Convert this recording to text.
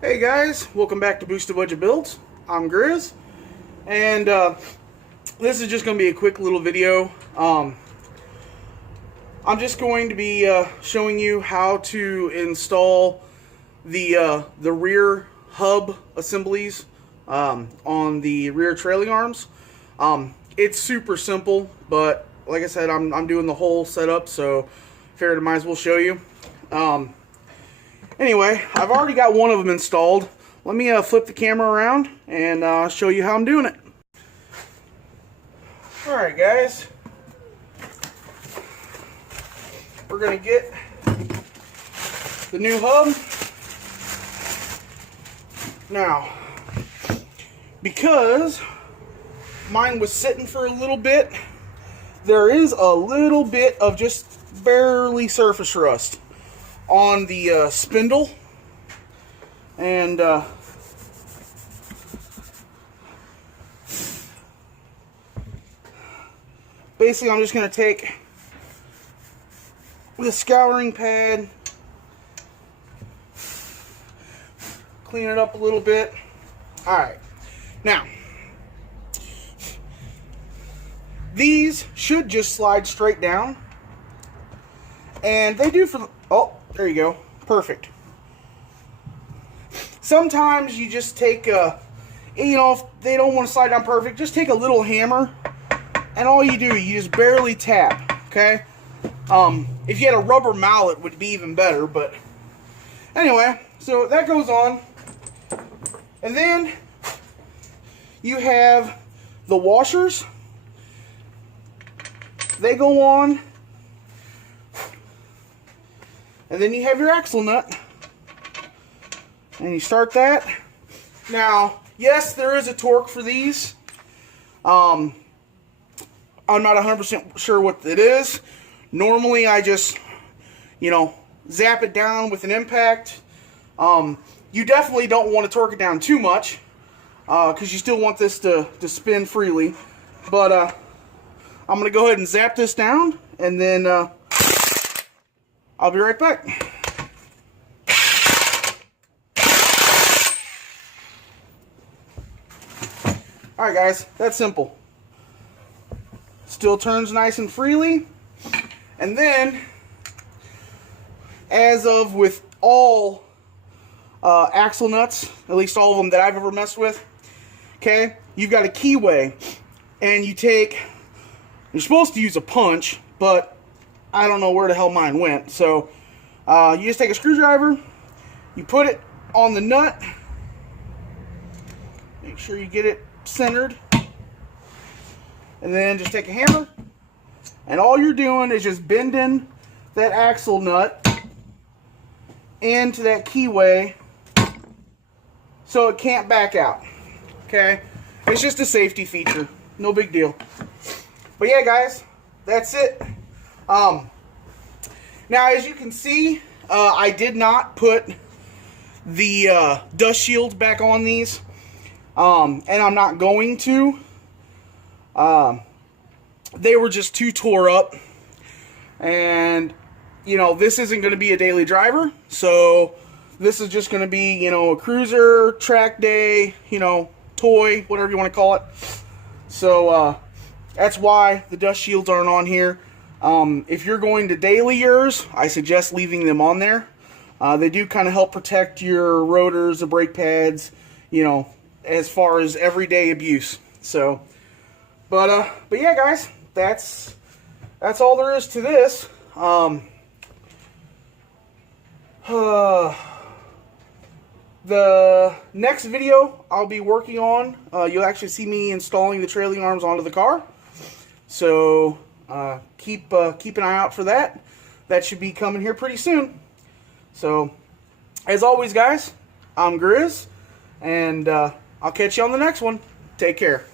Hey guys, welcome back to Boosted Budget Builds. I'm Grizz, and this is just going to be a quick little video. I'm just going to be showing you how to install the rear hub assemblies on the rear trailing arms. It's super simple, but like I said, I'm doing the whole setup, so figured I might as well show you. Anyway, I've already got one of them installed. Let me flip the camera around and show you how I'm doing it. Alright guys, we're going to get the new hub. Now, because mine was sitting for a little bit, there is a little bit of just barely surface rust on the spindle, and basically I'm just going to take the scouring pad, clean it up a little bit. Alright, now these should just slide straight down, and they do for the, oh, there you go. Perfect. Sometimes you just take a, if they don't want to slide down perfect, just take a little hammer, and all you do, you just barely tap, okay? If you had a rubber mallet, it would be even better, but anyway, so that goes on. And then you have the washers. They go on. And then you have your axle nut, and you start that. Now, yes, there is a torque for these. I'm not 100% sure what it is. Normally, I just, zap it down with an impact. You definitely don't want to torque it down too much, because you still want this to spin freely. But I'm going to go ahead and zap this down, and then I'll be right back. Alright guys, that's simple. Still turns nice and freely. And then, as of with all axle nuts, at least all of them that I've ever messed with, okay, you've got a keyway, and you're supposed to use a punch, but I don't know where the hell mine went. So you just take a screwdriver, you put it on the nut, make sure you get it centered, and then just take a hammer, and all you're doing is just bending that axle nut into that keyway so it can't back out. Okay, it's just a safety feature, no big deal. But yeah guys, that's it. Now, as you can see, I did not put the dust shields back on these, and I'm not going to. They were just too tore up, and this isn't going to be a daily driver, so this is just going to be a cruiser, track day, toy, whatever you want to call it. So that's why the dust shields aren't on here. If you're going to daily yours, I suggest leaving them on there. They do kind of help protect your rotors, the brake pads, as far as everyday abuse. So, but yeah, guys, that's all there is to this. The next video I'll be working on, you'll actually see me installing the trailing arms onto the car. So keep an eye out for that. That should be coming here pretty soon. So, as always, guys, I'm Grizz, and I'll catch you on the next one. Take care.